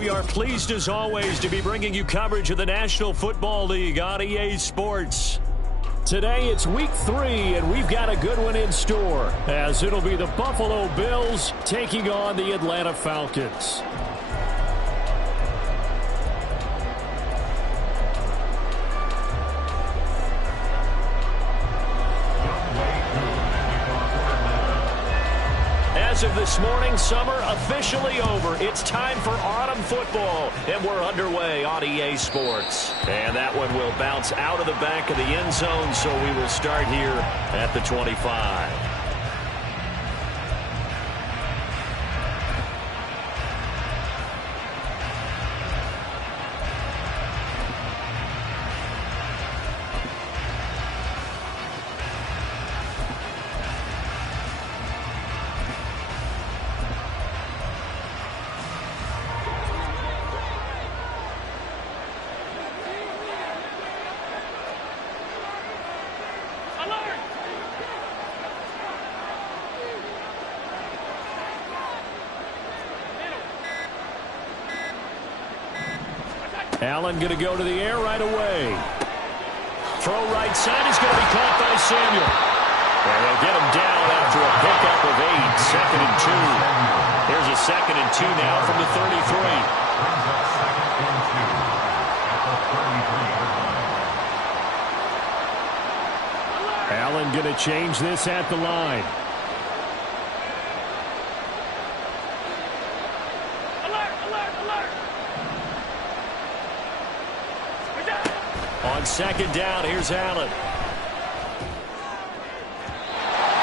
we are pleased as always to be bringing you coverage of the National Football League on EA Sports. Today it's week 3, and we've got a good one in store, as it'll be the Buffalo Bills taking on the Atlanta Falcons. As of this morning, summer officially over. It's time for autumn football, and we're underway on EA Sports. And that one will bounce out of the back of the end zone, so we will start here at the 25. Allen going to go to the air right away. Throw right side is going to be caught by Samuel. And they'll get him down after a pickup of 8. 2nd and 2. Here's a 2nd and 2 now from the 33. Allen going to change this at the line. On 2nd down, here's Allen.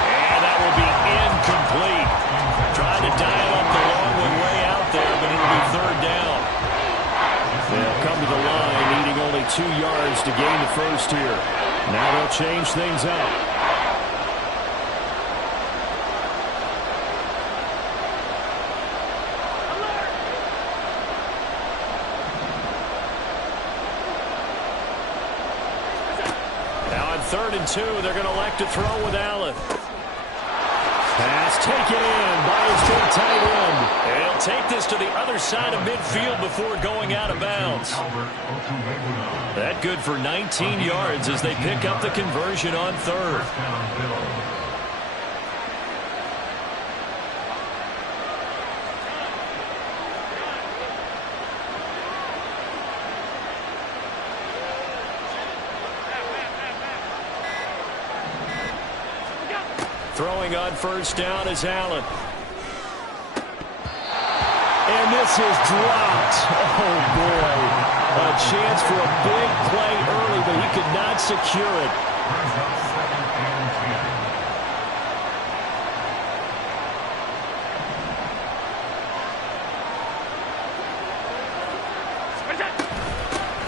And that will be incomplete. Trying to dial up the long one way out there, but it'll be 3rd down. They'll come to the line, needing only 2 yards to gain the first here. Now they'll change things up. Now on 3rd and 2, they're going to elect to throw with Allen. Pass taken in by his big tight end. And he'll take this to the other side of midfield before going out of bounds. That good for 19 yards as they pick up the conversion on 3rd. Throwing on 1st down is Allen. And this is dropped. Oh, boy. A chance for a big play early, but he could not secure it.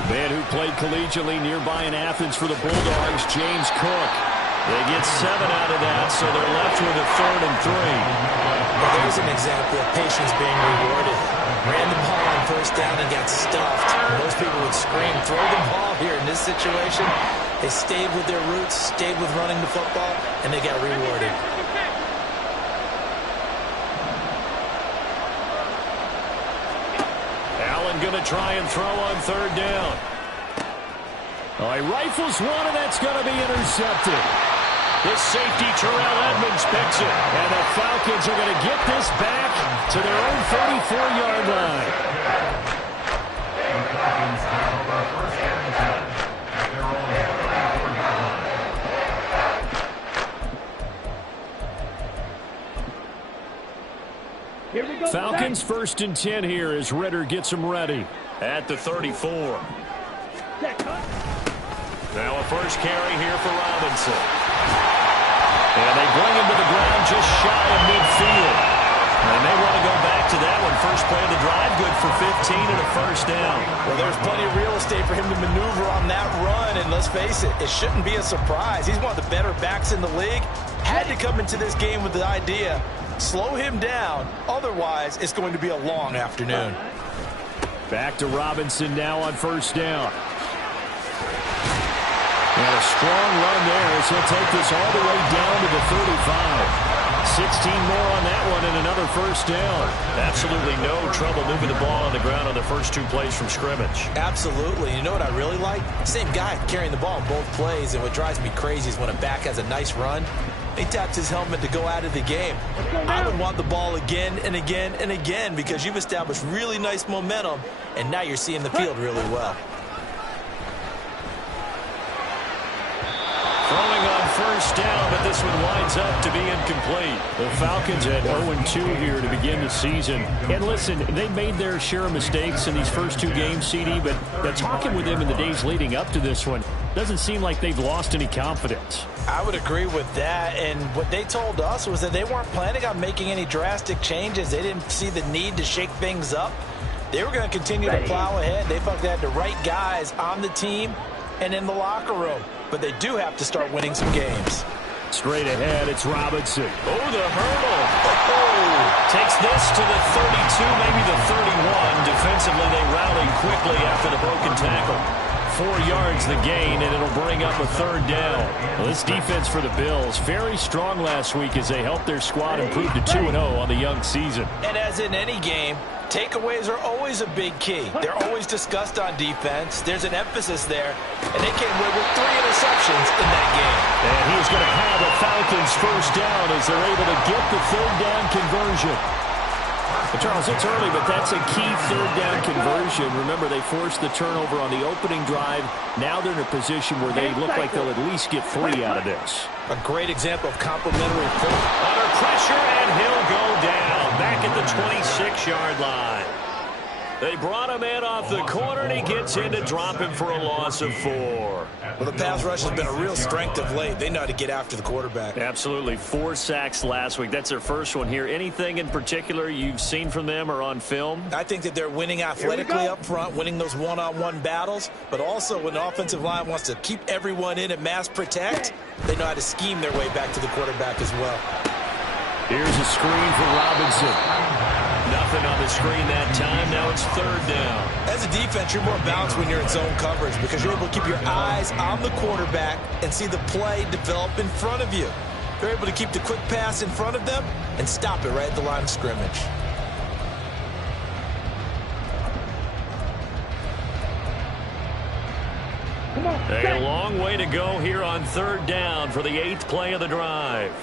Man who played collegiately nearby in Athens for the Bulldogs, James Cook. They get 7 out of that, so they're left with a 3rd and 3. Well, there's an example of patience being rewarded. Ran the ball on 1st down and got stuffed. Most people would scream, throw the ball here. In this situation, they stayed with their roots, stayed with running the football, and they got rewarded. Allen going to try and throw on 3rd down. Oh, he rifles one, and that's going to be intercepted. This safety, Terrell Edmonds, picks it. And the Falcons are going to get this back to their own 34-yard line. Falcons 1st and 10 here as Ritter gets them ready at the 34. Now a first carry here for Robinson. And they bring him to the ground just shy of midfield. They may want to go back to that one. First play of the drive, good for 15 and a 1st down. Well, there's plenty of real estate for him to maneuver on that run, and let's face it, it shouldn't be a surprise. He's one of the better backs in the league. Had to come into this game with the idea, slow him down, otherwise it's going to be a long afternoon. Back to Robinson now on 1st down. And a strong run there as he'll take this all the way down to the 35. 16 more on that one and another first down. Absolutely no trouble moving the ball on the ground on the first 2 plays from scrimmage. Absolutely. You know what I really like? Same guy carrying the ball in both plays, and what drives me crazy is when a back has a nice run, he taps his helmet to go out of the game. I would want the ball again and again and again because you've established really nice momentum, and now you're seeing the field really well. Throwing on first down, but this one winds up to be incomplete. The Falcons at 0-2 here to begin the season. And listen, they made their share of mistakes in these first 2 games, CD, but talking with them in the days leading up to this one, doesn't seem like they've lost any confidence. I would agree with that, and what they told us was that they weren't planning on making any drastic changes. They didn't see the need to shake things up. They were going to continue to plow ahead. They felt they had the right guys on the team and in the locker room. But they do have to start winning some games. Straight ahead, it's Robinson. Oh, the hurdle. Oh, takes this to the 32, maybe the 31. Defensively, they rallied quickly after the broken tackle. 4 yards the gain, and it'll bring up a 3rd down. Well, this defense for the Bills, very strong last week as they helped their squad improve to 2-0 on the young season. And as in any game, takeaways are always a big key. They're always discussed on defense. There's an emphasis there, and they came away with 3 interceptions in that game. And he's going to have a Falcons first down as they're able to get the 3rd down conversion. But Charles, it's early, but that's a key 3rd down conversion. Remember, they forced the turnover on the opening drive. Now they're in a position where they look like they'll at least get 3 out of this. A great example of complementary football. Under pressure, and he'll go down back at the 26-yard line. They brought him in off the corner, and he gets in to drop him for a loss of 4. Well, the pass rush has been a real strength of late. They know how to get after the quarterback. Absolutely. 4 sacks last week. That's their first one here. Anything in particular you've seen from them or on film? I think that they're winning athletically up front, winning those one-on-one battles, but also when the offensive line wants to keep everyone in and mass protect, they know how to scheme their way back to the quarterback as well. Here's a screen for Robinson. Nothing on the screen that time. Now it's 3rd down. As a defense, you're more balanced when you're in zone coverage because you're able to keep your eyes on the quarterback and see the play develop in front of you. They're able to keep the quick pass in front of them and stop it right at the line of scrimmage. A long way to go here on 3rd down for the 8th play of the drive.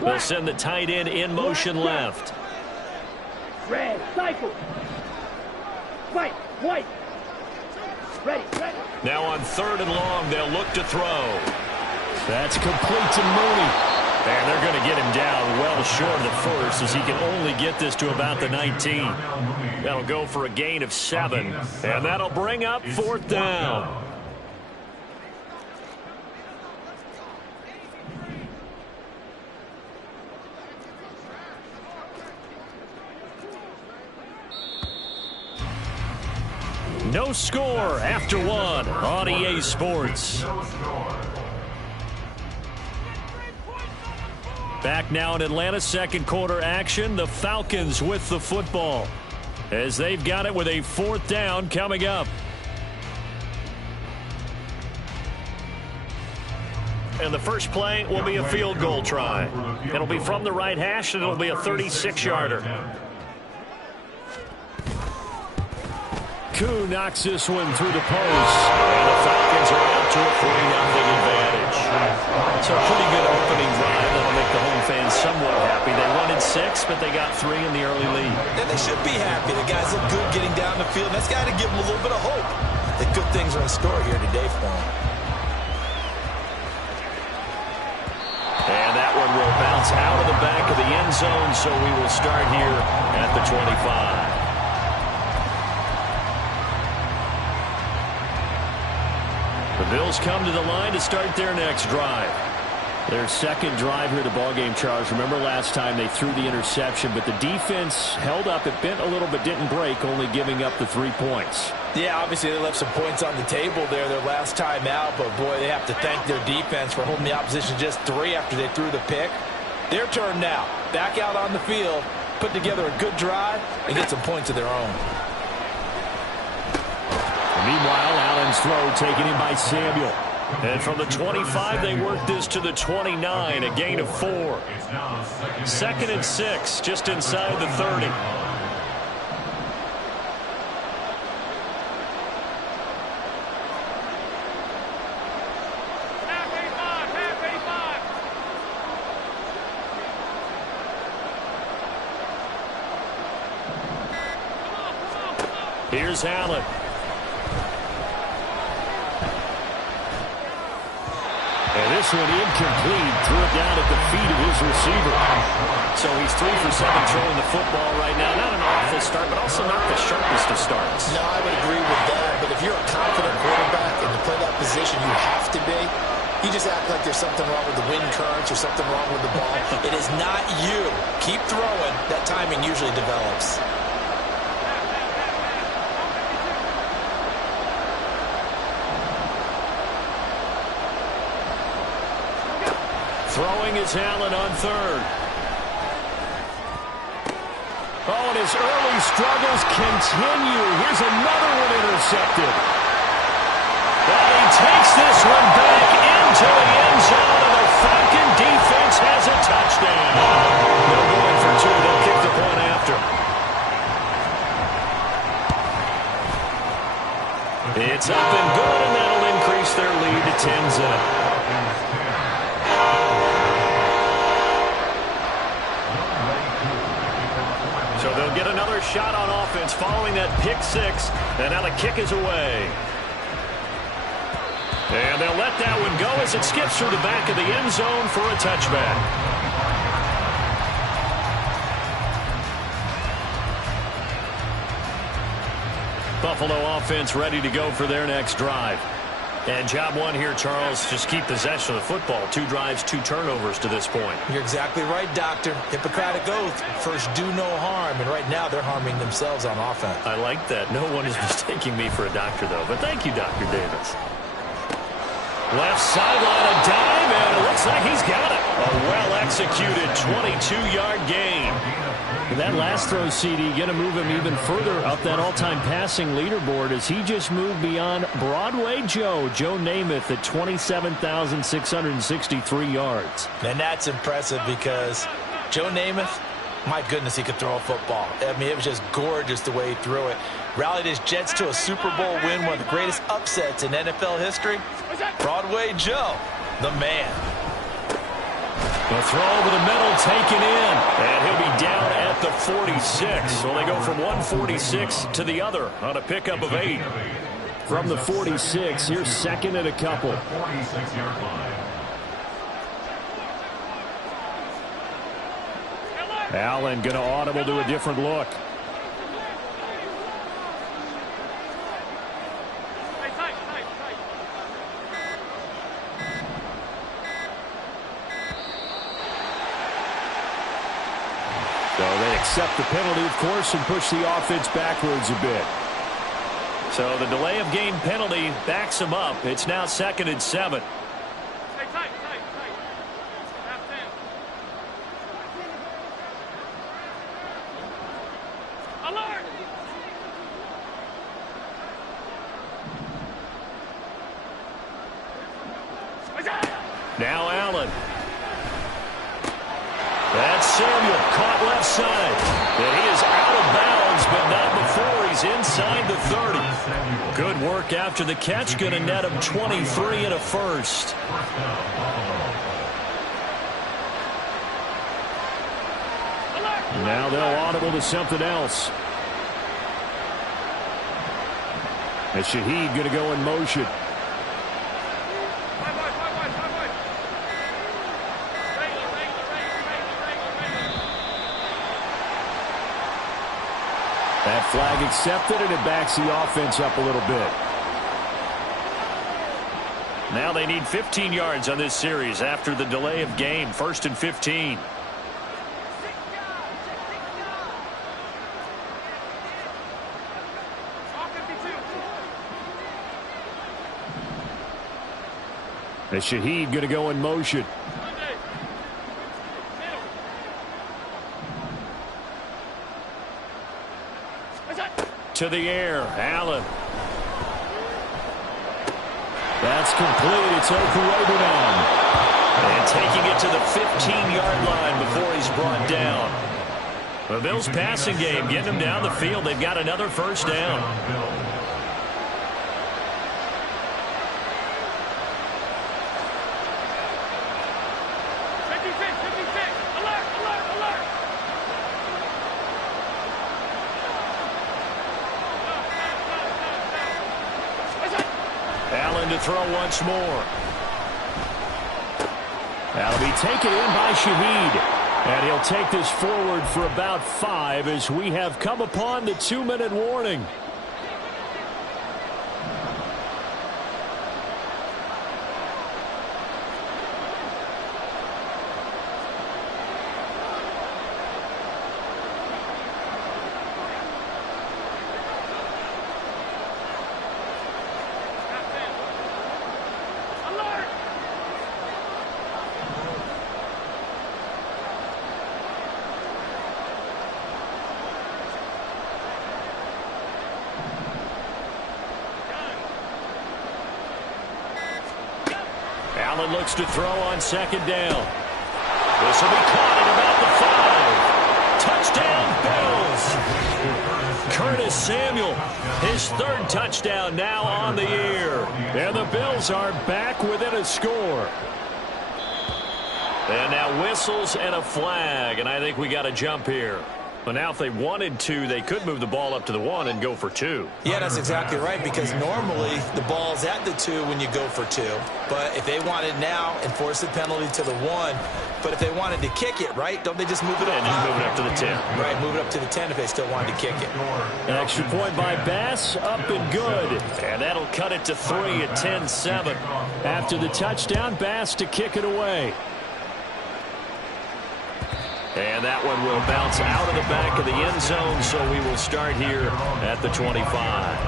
They'll send the tight end in motion left. Red, cycle. White. Ready. Now on 3rd and long, they'll look to throw. That's complete to Mooney. And they're going to get him down well short of the first as he can only get this to about the 19. That'll go for a gain of 7. And that'll bring up 4th down. No score after 1 on EA Sports. Back now in Atlanta, 2nd quarter action. The Falcons with the football as they've got it with a 4th down coming up. And the first play will be a field goal try. It'll be from the right hash, and it'll be a 36-yarder. Koo knocks this one through the post. And the Falcons are out to a 3-0 advantage. So a pretty good opening drive that'll make the home fans somewhat happy. They wanted 6, but they got 3 in the early lead. And they should be happy. The guys look good getting down the field. That's got to give them a little bit of hope that good things are in store here today for them. And that one will bounce out of the back of the end zone, so we will start here at the 25. The Bills come to the line to start their next drive. Their 2nd drive here at the ballgame, Charles. Remember last time they threw the interception, but the defense held up. It bent a little but didn't break, only giving up the 3 points. Yeah, obviously they left some points on the table there their last time out, but boy, they have to thank their defense for holding the opposition just 3 after they threw the pick. Their turn now. Back out on the field, put together a good drive, and get some points of their own. Meanwhile, Allen's throw taken in by Samuel. And from the 25, they work this to the 29, a gain of 4. 2nd and 6, just inside the 30. Here's Allen. And this one incomplete. Threw it down at the feet of his receiver. So he's 3 for 7 throwing the football right now. Not an awful start, but also not the sharpest of starts. No, I would agree with that. But if you're a confident quarterback and to play that position, you have to be. You just act like there's something wrong with the wind currents or something wrong with the ball. It is not you. Keep throwing. That timing usually develops. Throwing is Allen on 3rd. Oh, and his early struggles continue. Here's another one intercepted. And he takes this one back into the end zone, and the Falcon defense has a touchdown. They're going for 2. They'll kick the point after. It's up and good, and that'll increase their lead to 10-zip. So they'll get another shot on offense following that pick 6, and now the kick is away. And they'll let that one go as it skips through the back of the end zone for a touchback. Buffalo offense ready to go for their next drive. And job one here, Charles, just keep possession of the football. 2 drives, 2 turnovers to this point. You're exactly right, Doctor. Hippocratic oath. First, do no harm. And right now, they're harming themselves on offense. I like that. No one is mistaking me for a doctor, though. But thank you, Dr. Davis. Left sideline, a dive, and it looks like he's got it. A well-executed 22-yard gain. And that last throw, CD, going to move him even further up that all-time passing leaderboard as he just moved beyond Broadway Joe Namath at 27,663 yards. And that's impressive because Joe Namath, my goodness, he could throw a football. I mean, it was just gorgeous the way he threw it. Rallied his Jets to a Super Bowl win, one of the greatest upsets in NFL history. Broadway Joe, the man. The throw over the middle taken in, and he'll be down at the 46. So they go from 146 to the other on a pickup of 8. From the 46, here's 2nd and a couple. Allen going to audible to a different look. So they accept the penalty, of course, and push the offense backwards a bit. So the delay of game penalty backs them up. It's now 2nd and 7. Now Allen. That's Samuel caught left side. And he is out of bounds, but not before he's inside the 30. Good work after the catch. Going to net him 23 and a first. Now they'll audible to something else. And Shaheed going to go in motion. That flag accepted, and it backs the offense up a little bit. Now they need 15 yards on this series after the delay of game. 1st and 15. And Shaheed going to go in motion. To the air, Allen. That's complete. It's Okurebunan. And taking it to the 15-yard line before he's brought down. The Bills' passing game, getting them down the field. They've got another first down. Allen to throw once more. That'll be taken in by Shaheed. And he'll take this forward for about 5 as we have come upon the 2-minute warning. Allen looks to throw on second down. This will be caught at about the 5. Touchdown, Bills. Curtis Samuel, his 3rd touchdown now on the year. And the Bills are back within a score. And now whistles and a flag, and I think we got a jump here. But now if they wanted to, they could move the ball up to the 1 and go for 2. Yeah, that's exactly right, because normally the ball's at the 2 when you go for 2. But if they want it now, enforce the penalty to the 1. But if they wanted to kick it, right, don't they just move it up? And just move it up to the 10. Right, move it up to the 10 if they still wanted to kick it. An extra point by Bass, up and good. And that'll cut it to 3 at 10-7. After the touchdown, Bass to kick it away. And that one will bounce out of the back of the end zone, so we will start here at the 25.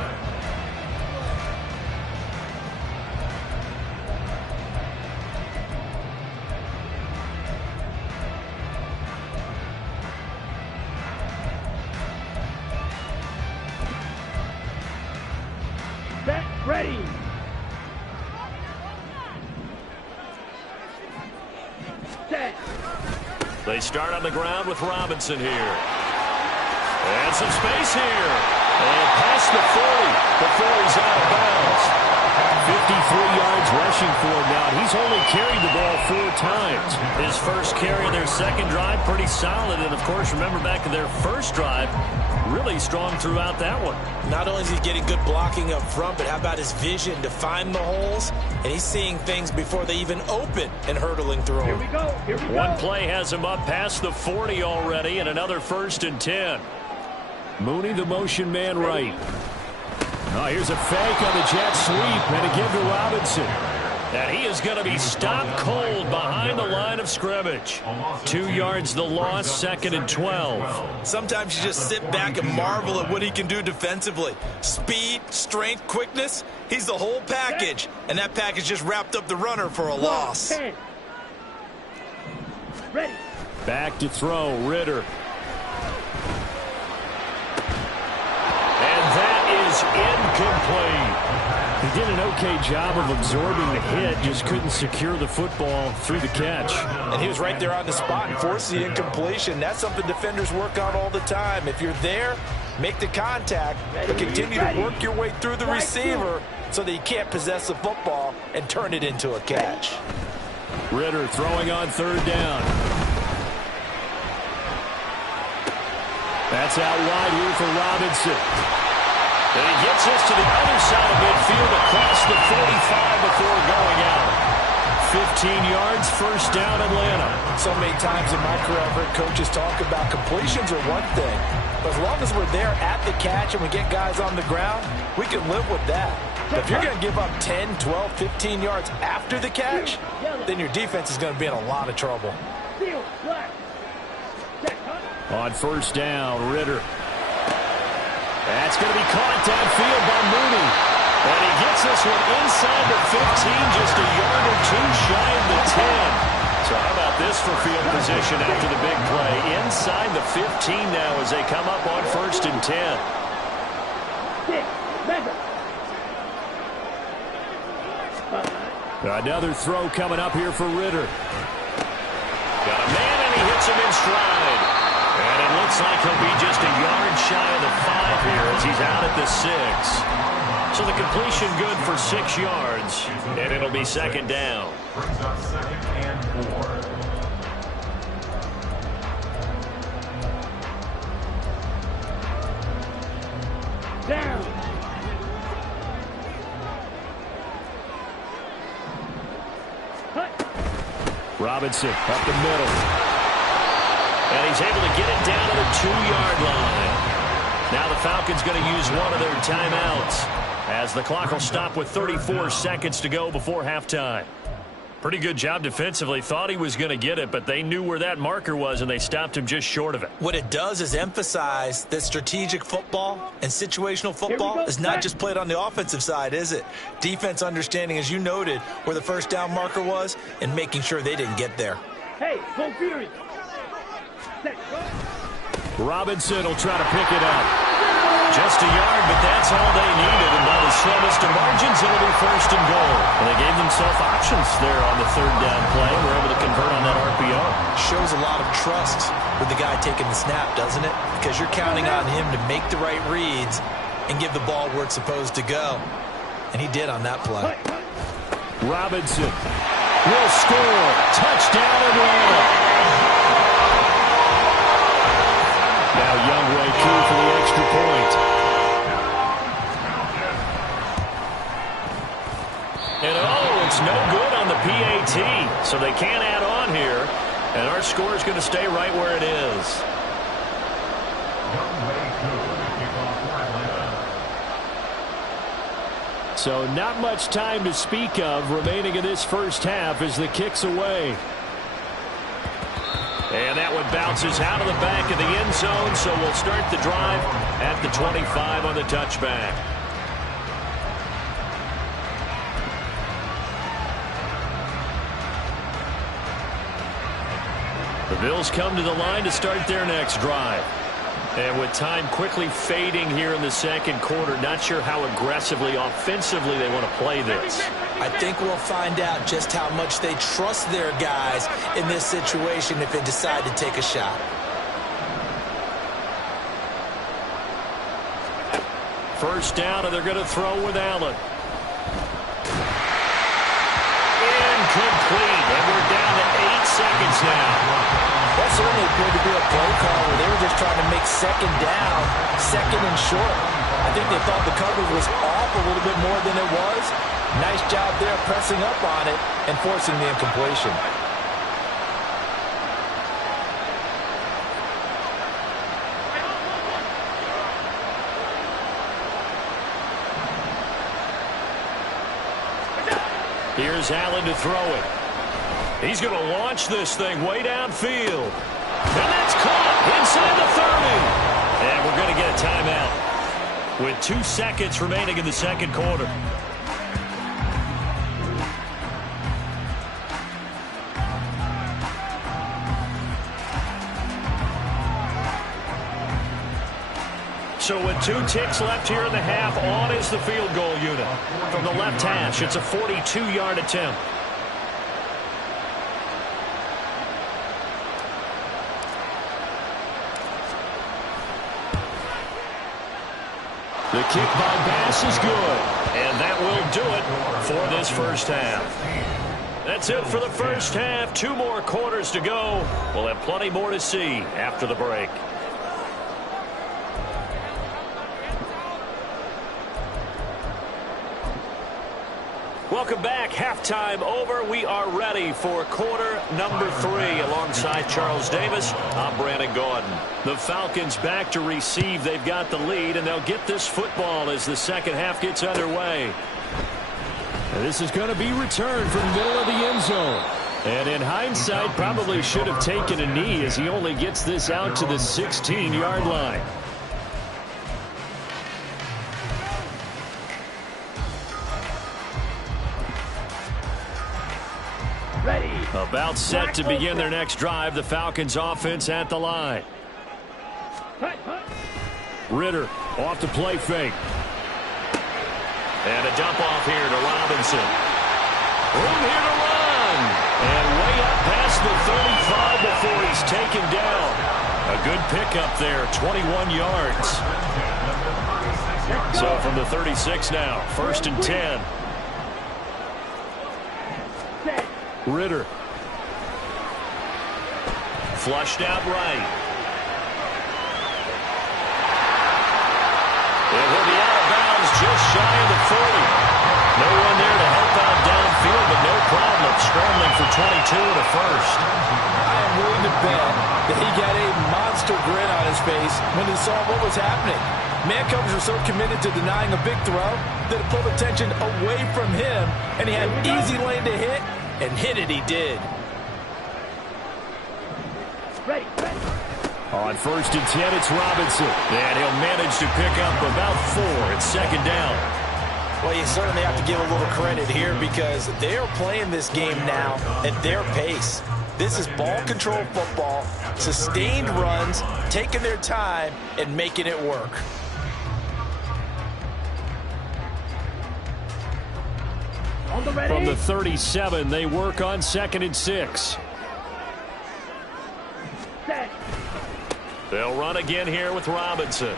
Set, ready. Set. They start on the ground with Robinson here. And some space here. And past the 40 before he's out of bounds. 53 yards rushing for him now. He's only carried the ball 4 times. His first carry of their second drive, pretty solid. And, of course, remember back to their first drive, really strong throughout that one. Not only is he getting good blocking up front, but how about his vision to find the holes? And he's seeing things before they even open and hurtling through them. Here we go. Here we go. One play has him up past the 40 already, and another 1st and 10. Mooney, the motion man right. Oh, here's a fake on the jet sweep, and a give to Robinson. And he is going to be stopped cold behind the line of scrimmage. 2 yards the loss, 2nd and 12. Sometimes you just sit back and marvel at what he can do defensively. Speed, strength, quickness, he's the whole package. And that package just wrapped up the runner for a loss. 10. Ready. Back to throw, Ritter. And that is incomplete. He did an okay job of absorbing the hit, just couldn't secure the football through the catch. And he was right there on the spot and forced the incompletion. That's something defenders work on all the time. If you're there, make the contact, but continue to work your way through the receiver so that you can't possess the football and turn it into a catch. Ritter throwing on 3rd down. That's out wide here for Robinson. And he gets us to the other side of midfield across the 45 before going out. 15 yards, 1st down, Atlanta. So many times in my career, I've heard coaches talk about completions are one thing. But as long as we're there at the catch and we get guys on the ground, we can live with that. But if you're going to give up 10, 12, 15 yards after the catch, then your defense is going to be in a lot of trouble. On 1st down, Ritter. That's going to be caught downfield by Mooney. And he gets this one inside the 15, just a yard or 2 shy of the 10. So how about this for field position after the big play? Inside the 15 now as they come up on 1st and 10. 6, measure. 5, Another throw coming up here for Ritter. Got a man, and he hits him in stride. And it looks like he'll be just a yard shy of the 5 here as he's out at the 6. So the completion good for 6 yards, and it'll be second down. Brings up 2nd and 4. Down. Robinson up the middle. And he's able to get it down to the 2-yard line. Now the Falcons going to use one of their timeouts as the clock will stop with 34 seconds to go before halftime. Pretty good job defensively. Thought he was going to get it, but they knew where that marker was, and they stopped him just short of it. What it does is emphasize that strategic football and situational football is not just played on the offensive side, is it? Defense understanding, as you noted, where the first down marker was and making sure they didn't get there. Hey, go Fury. Set. Robinson will try to pick it up. Just a yard, but that's all they needed. And by the slimmest of margins, it'll be 1st and goal. And they gave themselves options there on the 3rd down play. We're able to convert on that RPO. Shows a lot of trust with the guy taking the snap, doesn't it? Because you're counting on him to make the right reads and give the ball where it's supposed to go. And he did on that play. Robinson will score. Touchdown, Atlanta. Now Youngway key for the extra point. And it's no good on the PAT, so they can't add on here. And our score is going to stay right where it is. So not much time to speak of remaining in this first half as the kick's away. And that one bounces out of the back of the end zone, so we'll start the drive at the 25 on the touchback. The Bills come to the line to start their next drive. And with time quickly fading here in the second quarter, not sure how aggressively, offensively they want to play this. I think we'll find out just how much they trust their guys in this situation if they decide to take a shot. First down, and they're going to throw with Allen. Incomplete, and we're down to 8 seconds now. That certainly appeared to be a play call where they were just trying to make second down, second and short. I think they thought the coverage was off a little bit more than it was. Nice job there pressing up on it and forcing the incompletion. Here's Allen to throw it. He's going to launch this thing way downfield. And that's caught inside the 30. And we're going to get a timeout with 2 seconds remaining in the second quarter. So with 2 ticks left here in the half, on is the field goal unit. From the left hash, it's a 42-yard attempt. The kick by Bass is good. And that will do it for this first half. That's it for the first half. 2 more quarters to go. We'll have plenty more to see after the break. Welcome back. Halftime over. We are ready for quarter number 3. Alongside Charles Davis, I'm Brandon Gordon. The Falcons back to receive. They've got the lead, and they'll get this football as the second half gets underway. And this is going to be returned from the middle of the end zone. And in hindsight, probably should have taken a knee as he only gets this out to the 16-yard line. Ready. About set to begin their next drive. The Falcons offense at the line. Ritter off the play fake. And a dump off here to Robinson. Room here to run. And way up past the 35 before he's taken down. A good pickup there, 21 yards. So from the 36 now, 1st and 10. Ritter. Flushed out right. It will be out of bounds just shy of the 40. No one there to help out downfield, but no problem scrambling for 22 and a first. I am willing to bet that he got a monster grin on his face when he saw what was happening. Man coverage were so committed to denying a big throw that it pulled attention away from him, and he had an easy lane to hit, and hit it he did. Ready. On 1st and 10, it's Robinson. And he'll manage to pick up about 4 at 2nd down. Well, you certainly have to give a little credit here because they are playing this game now at their pace. This is ball control football, sustained runs, taking their time, and making it work. From the 37, they work on 2nd and 6. They'll run again here with Robinson.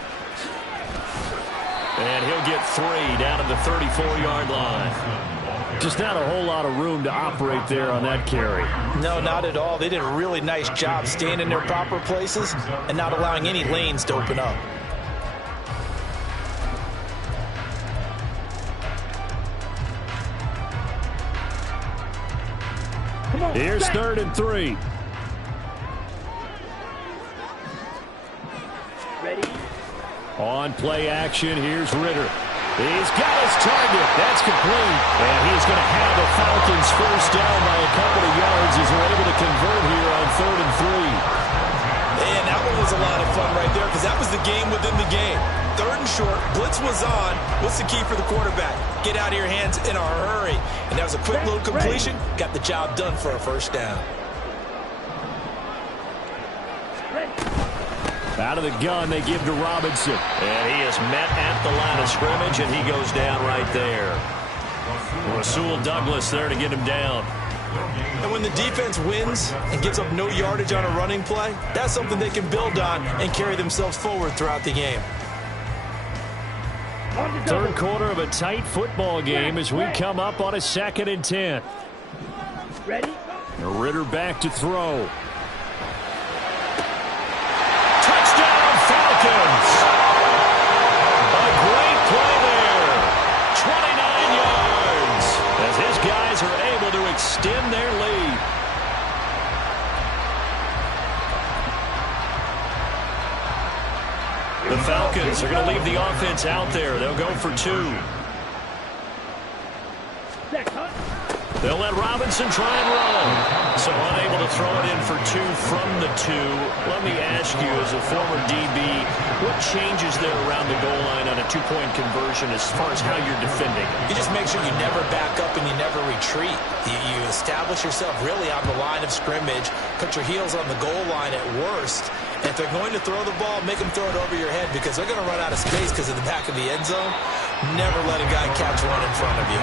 And he'll get 3 down at the 34-yard line. Just not a whole lot of room to operate there on that carry. No, not at all. They did a really nice job staying in their proper places and not allowing any lanes to open up. Here's 3rd and 3. Ready. On play action, here's Ritter. He's got his target. That's complete. And he's going to have the Falcons first down by a couple of yards as they're able to convert here on 3rd and 3. And that one was a lot of fun right there because that was the game within the game. 3rd and short, blitz was on. What's the key for the quarterback? Get out of your hands in a hurry. And that was a quick little completion. Got the job done for a first down. Out of the gun, they give to Robinson. And he is met at the line of scrimmage, and he goes down right there. Rasul Douglas there to get him down. And when the defense wins and gives up no yardage on a running play, that's something they can build on and carry themselves forward throughout the game. 3rd quarter of a tight football game as we come up on a 2nd and 10. Ready. Ritter back to throw. Touchdown Falcons! A great play there. 29 yards as his guys are able to extend their lead. The Falcons are going to leave the offense out there. They'll go for 2. They'll let Robinson try and run. So unable to throw it in for 2 from the 2. Let me ask you, as a former DB, what changes there around the goal line on a 2-point conversion as far as how you're defending? You just make sure you never back up and you never retreat. You establish yourself really on the line of scrimmage, put your heels on the goal line at worst. And if they're going to throw the ball, make them throw it over your head because they're going to run out of space because of the back of the end zone. Never let a guy catch one in front of you.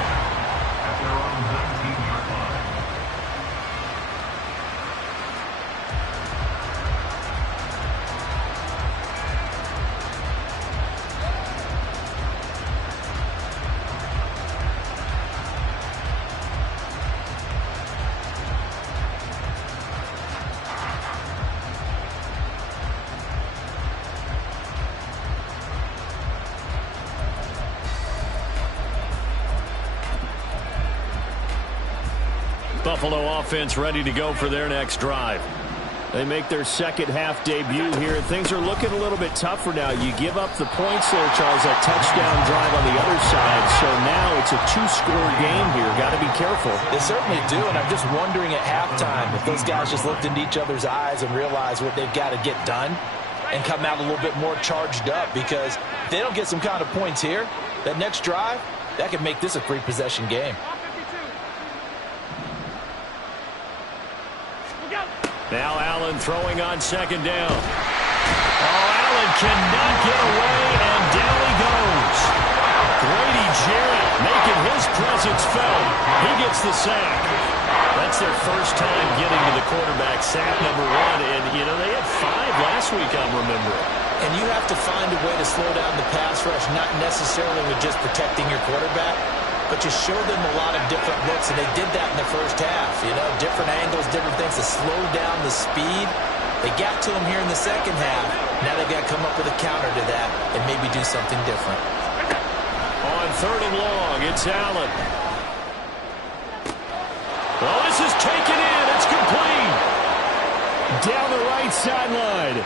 Buffalo offense ready to go for their next drive. They make their second half debut here, and things are looking a little bit tougher now. You give up the points there, Charles, that touchdown drive on the other side. So now it's a 2-score game here. Got to be careful. They certainly do, and I'm just wondering at halftime if those guys just looked into each other's eyes and realized what they've got to get done and come out a little bit more charged up, because if they don't get some kind of points here, that next drive, that could make this a 3-possession game. Now Allen throwing on 2nd down. Oh, Allen cannot get away, and down he goes. Grady Jarrett making his presence felt. He gets the sack. That's their first time getting to the quarterback, sack number 1. And, you know, they had 5 last week, I'm remembering. And you have to find a way to slow down the pass rush, not necessarily with just protecting your quarterback, but you show them a lot of different looks, and they did that in the first half. You know, different angles, different things to slow down the speed. They got to him here in the second half. Now they've got to come up with a counter to that and maybe do something different. On 3rd and long, it's Allen. Well, this is taken in. It's complete. Down the right sideline.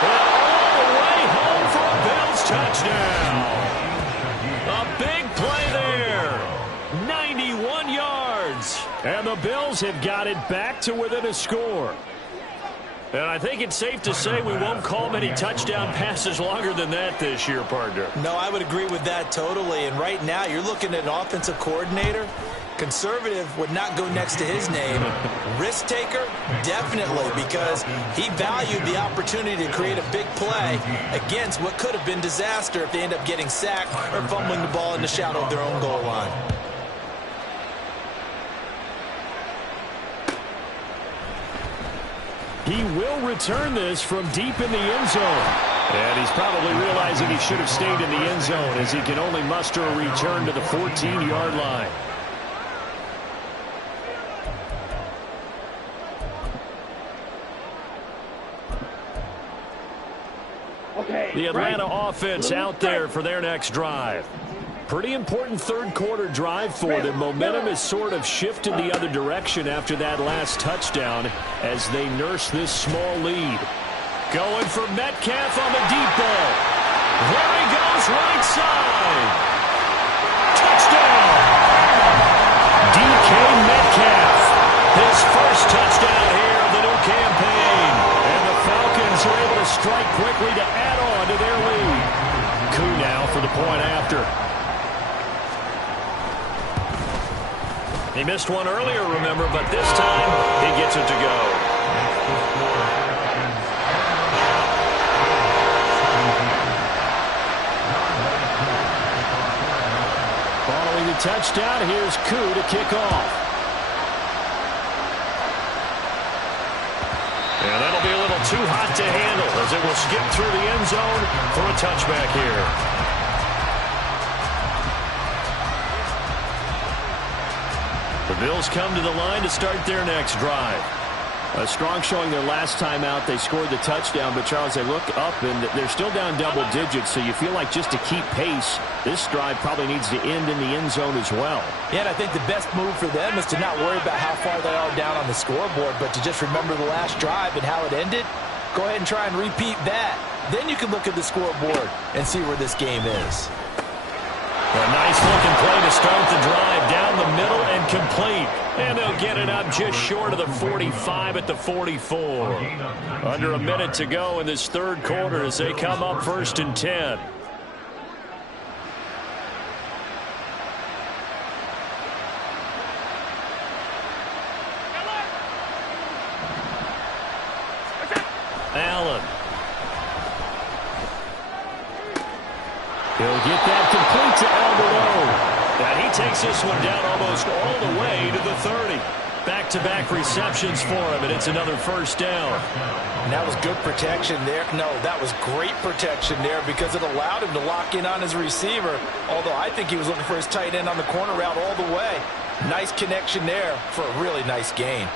And all the way home for a Bills touchdown. A big play there. 91 yards. And the Bills have got it back to within a score. And I think it's safe to say we won't call many touchdown passes longer than that this year, partner. No, I would agree with that totally. And right now, you're looking at an offensive coordinator. Conservative would not go next to his name. Risk taker, definitely, because he valued the opportunity to create a big play against what could have been disaster if they end up getting sacked or fumbling the ball in the shadow of their own goal line. He will return this from deep in the end zone. And he's probably realizing he should have stayed in the end zone as he can only muster a return to the 14-yard line. Okay, The Atlanta offense out there for their next drive. Pretty important third quarter drive for them. Momentum has sort of shifted the other direction after that last touchdown as they nurse this small lead. Going for Metcalf on the deep ball. There he goes, right side. Touchdown. DK Metcalf. His first touchdown here of the new campaign. And the Falcons are able to strike quickly to add on to their lead. Koo now for the point after. He missed one earlier, remember, but this time he gets it to go. Following the touchdown, here's Koo to kick off. And that'll be a little too hot to handle as it will skip through the end zone for a touchback here. The Bills come to the line to start their next drive. A strong showing their last time out. They scored the touchdown, but Charles, they look up and they're still down double digits, so you feel like just to keep pace, this drive probably needs to end in the end zone as well. Yeah, and I think the best move for them is to not worry about how far they are down on the scoreboard, but to just remember the last drive and how it ended. Go ahead and try and repeat that. Then you can look at the scoreboard and see where this game is. A nice-looking play to start the drive down the middle and complete. And they'll get it up just short of the 45 at the 44. Under a minute to go in this third quarter as they come up 1st and 10. Allen. He'll get that complete to Alberto. And he takes this one down almost all the way to the 30. Back-to-back receptions for him, and it's another first down. And that was good protection there. No, that was great protection there because it allowed him to lock in on his receiver, although I think he was looking for his tight end on the corner route all the way. Nice connection there for a really nice gain.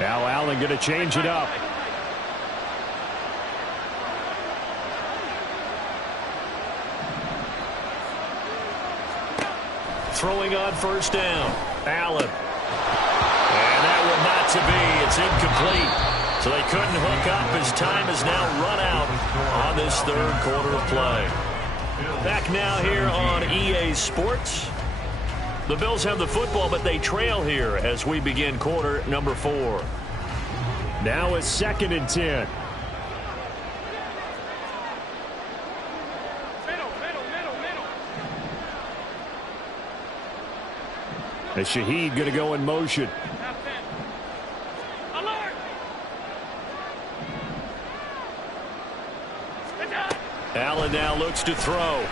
Now Allen going to change it up. Throwing on first down. Allen. And that one not to be. It's incomplete. So they couldn't hook up as time has now run out on this third quarter of play. Back now here on EA Sports. The Bills have the football, but they trail here as we begin quarter number 4. Now it's 2nd and 10. And Shaheed going to go in motion. Allen now looks to throw.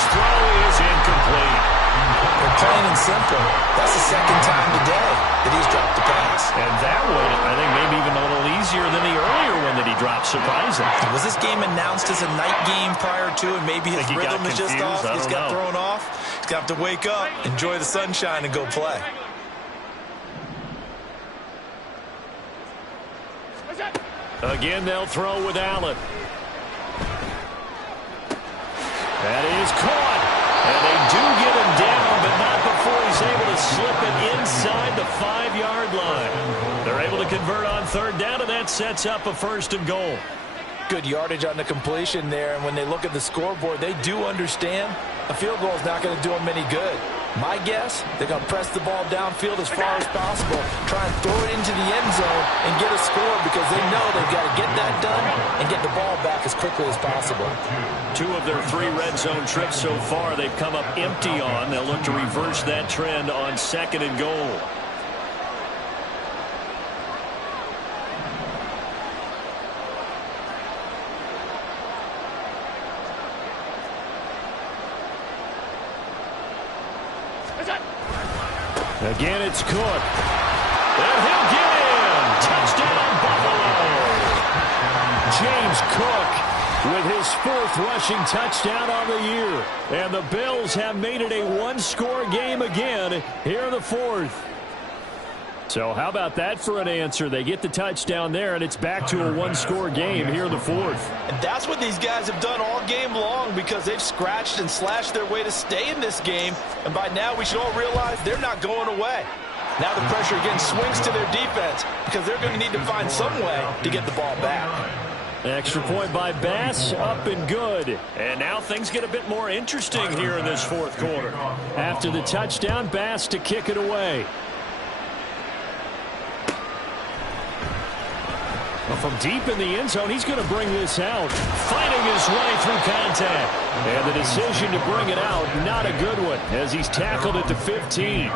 His throw is incomplete. Plain and simple, that's the second time today that he's dropped the pass. And that one, I think, maybe even a little easier than the earlier one that he dropped, surprising. Was this game announced as a night game prior to, and maybe his rhythm is just off? He's got thrown off. He's got to wake up, enjoy the sunshine, and go play. Again, they'll throw with Allen. That is caught. And they do get him down, but not before he's able to slip it inside the 5-yard line. They're able to convert on third down, and that sets up a 1st and goal. Good yardage on the completion there, and when they look at the scoreboard, they do understand a field goal is not going to do them any good. My guess, they're going to press the ball downfield as far as possible, try and throw it into the end zone and get a score because they know they've got to get that done and get the ball back as quickly as possible. 2 of their 3 red zone trips so far they've come up empty on. They'll look to reverse that trend on 2nd and goal. Again, it's Cook. And he'll get in. Touchdown, Buffalo. James Cook with his 4th rushing touchdown on the year. And the Bills have made it a 1-score game again here in the 4th. So how about that for an answer? They get the touchdown there, and it's back to a 1-score game here in the 4th. And that's what these guys have done all game long because they've scratched and slashed their way to stay in this game. And by now, we should all realize they're not going away. Now the pressure again swings to their defense because they're going to need to find some way to get the ball back. Extra point by Bass, up and good. And now things get a bit more interesting here in this 4th quarter. After the touchdown, Bass to kick it away. From deep in the end zone, he's going to bring this out. Fighting his way through contact. And the decision to bring it out, not a good one, as he's tackled at the 15.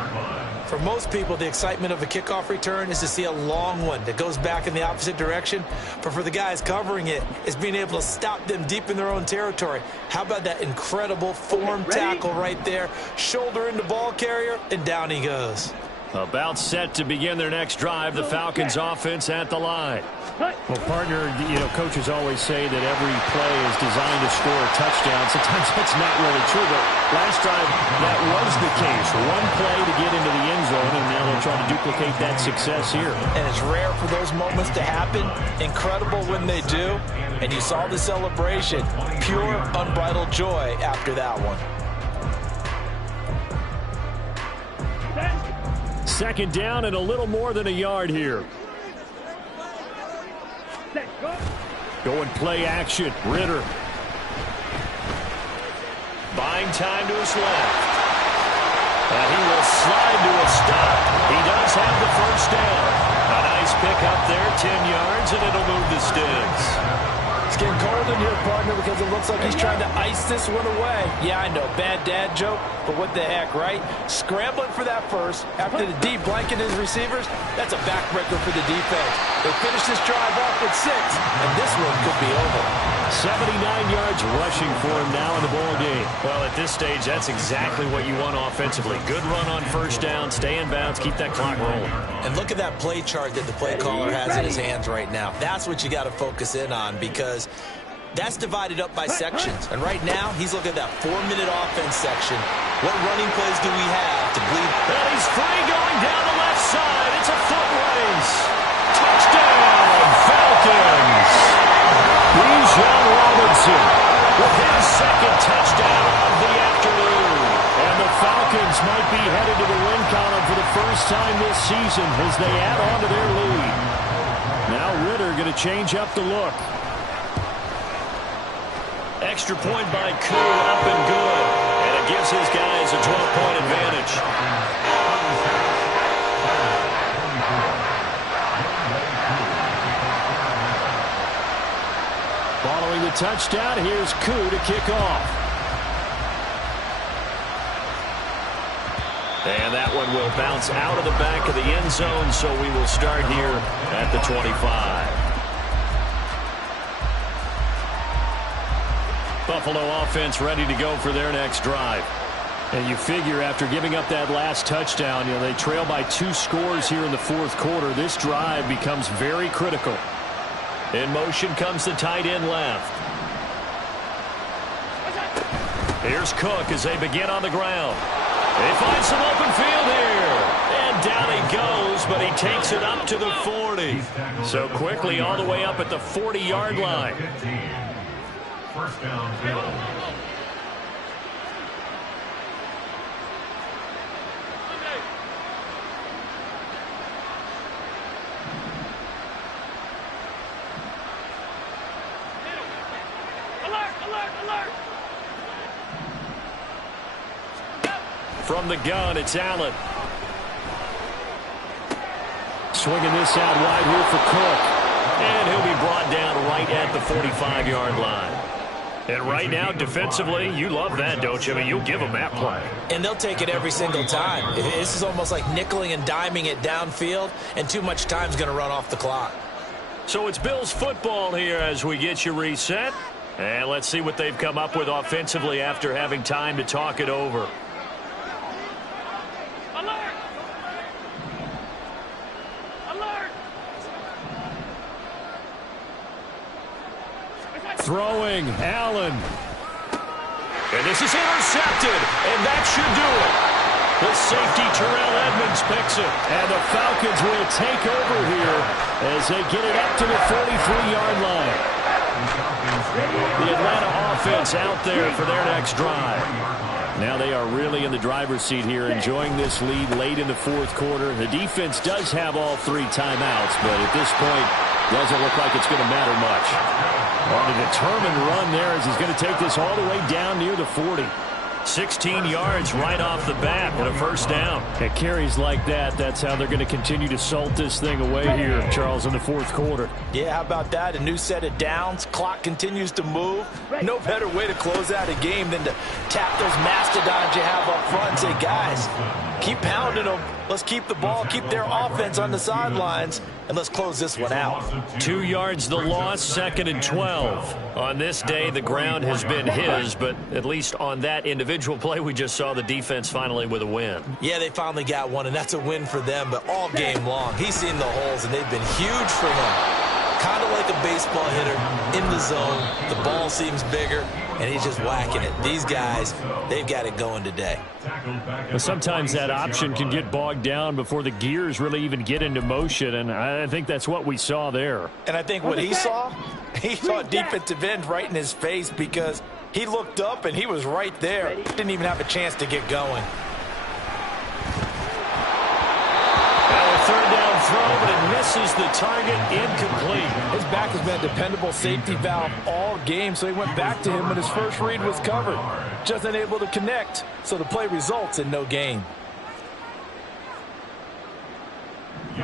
For most people, the excitement of a kickoff return is to see a long one that goes back in the opposite direction. But for the guys covering it, it's being able to stop them deep in their own territory. How about that incredible form tackle right there? Shoulder into ball carrier, and down he goes. About set to begin their next drive, the Falcons offense at the line. Well, partner, coaches always say that every play is designed to score a touchdown. Sometimes that's not really true, but last drive, that was the case. One play to get into the end zone, and now they'll try to duplicate that success here. And it's rare for those moments to happen. Incredible when they do. And you saw the celebration. Pure, unbridled joy after that one. 2nd down and a little more than a yard here. Going play action. Ritter. Buying time to his left. And he will slide to a stop. He does have the 1st down. A nice pick up there, 10 yards, and it'll move the sticks. It's getting cold in here, partner, because it looks like he's trying to ice this one away. Yeah, I know, bad dad joke, but what the heck, right? Scrambling for that first after the deep blanket his receivers, that's a backbreaker for the defense. They finish this drive off with 6, and this one could be over. 79 yards rushing for him now in the ball game. Well, at this stage, that's exactly what you want offensively. Good run on 1st down, stay in bounds, keep that clock rolling. And look at that play chart that the play caller has in his hands right now. That's what you got to focus in on because that's divided up by sections. And right now, he's looking at that 4-minute offense section. What running plays do we have to bleed? And he's free going down the left side. It's a foot race. Touchdown, Falcons. Bijan Robinson with his 2nd touchdown of the afternoon. And the Falcons might be headed to the win column for the first time this season as they add on to their lead. Now Ritter going to change up the look. Extra point by Koo, up and good. And it gives his guys a 12-point advantage. Following the touchdown, here's Koo to kick off. And that one will bounce out of the back of the end zone, so we will start here at the 25. Buffalo offense ready to go for their next drive. And you figure after giving up that last touchdown, they trail by 2 scores here in the fourth quarter. This drive becomes very critical. In motion comes the tight end left. Here's Cook as they begin on the ground. They find some open field here. And down he goes, but he takes it up to the 40. So quickly all the way up at the 40-yard line. First down, Bill. From the gun, it's Allen. Swinging this out wide here for Cook. And he'll be brought down right at the 45-yard line. And right now, defensively, you love that, don't you? I mean, you'll give them that play. And they'll take it every single time. This is almost like nickeling and diming it downfield, and too much time's going to run off the clock. So it's Bills football here as we get you reset. And let's see what they've come up with offensively after having time to talk it over. Throwing, Allen. And this is intercepted, and that should do it. The safety, Terrell Edmonds, picks it. And the Falcons will take over here as they get it up to the 43-yard line. The Atlanta offense out there for their next drive. Now they are really in the driver's seat here, enjoying this lead late in the fourth quarter. The defense does have all 3 timeouts, but at this point, doesn't look like it's going to matter much. On a determined run there as he's going to take this all the way down near the 40. 16 yards right off the bat and a first down. At carries like that, that's how they're going to continue to salt this thing away here, Charles, in the fourth quarter. Yeah, how about that? A new set of downs. Clock continues to move. No better way to close out a game than to tap those mastodons you have up front and say, guys, keep pounding them. Let's keep the ball, keep their offense on the sidelines, and let's close this one out. 2 yards the loss, 2nd and 12. On this day, the ground has been his, but at least on that individual play, we just saw the defense finally with a win. Yeah, they finally got one, and that's a win for them, but all game long, he's seen the holes, and they've been huge for him. Kind of like a baseball hitter in the zone. The ball seems bigger, and he's just whacking it. These guys, they've got it going today. Well, sometimes that option can get bogged down before the gears really even get into motion, and I think that's what we saw there. And I think what he saw a defensive end right in his face because he looked up and he was right there. Didn't even have a chance to get going. Third down throw, but it misses the target, incomplete. His back has been a dependable safety valve all game, so he went back to him when his first read was covered. Just unable to connect, so the play results in no gain.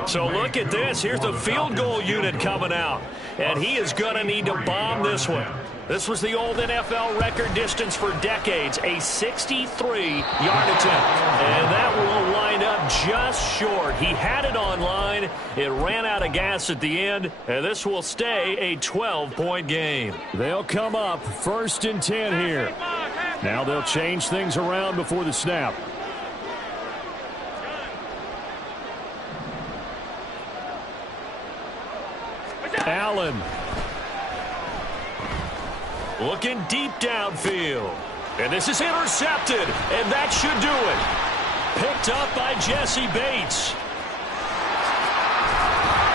So look at this. Here's the field goal unit coming out, and he is going to need to bomb this one. This was the old NFL record distance for decades, a 63-yard attempt. And that will line up just short. He had it on line. It ran out of gas at the end, and this will stay a 12-point game. They'll come up 1st and 10 here. Now they'll change things around before the snap. Allen. Looking deep downfield. And this is intercepted. And that should do it. Picked up by Jesse Bates.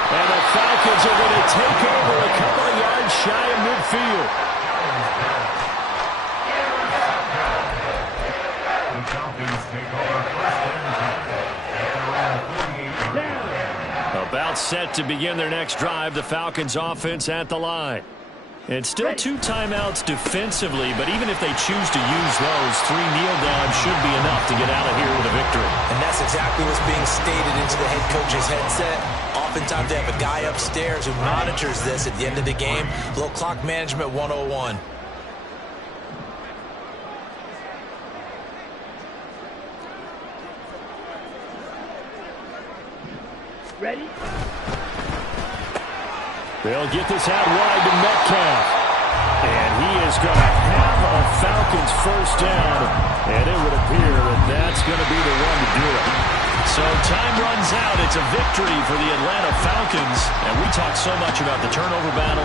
And the Falcons are going to take over a couple of yards shy of midfield. The Falcons take over first and 10. About set to begin their next drive. The Falcons offense at the line. And still 2 timeouts defensively, but even if they choose to use those, 3 kneel downs should be enough to get out of here with a victory. And that's exactly what's being stated into the head coach's headset. Oftentimes they have a guy upstairs who monitors this at the end of the game. A little clock management 101. Ready? They'll get this out wide to Metcalf. And he is going to have Falcons first down, and it would appear that that's going to be the one to do it. So time runs out. It's a victory for the Atlanta Falcons, and we talk so much about the turnover battle.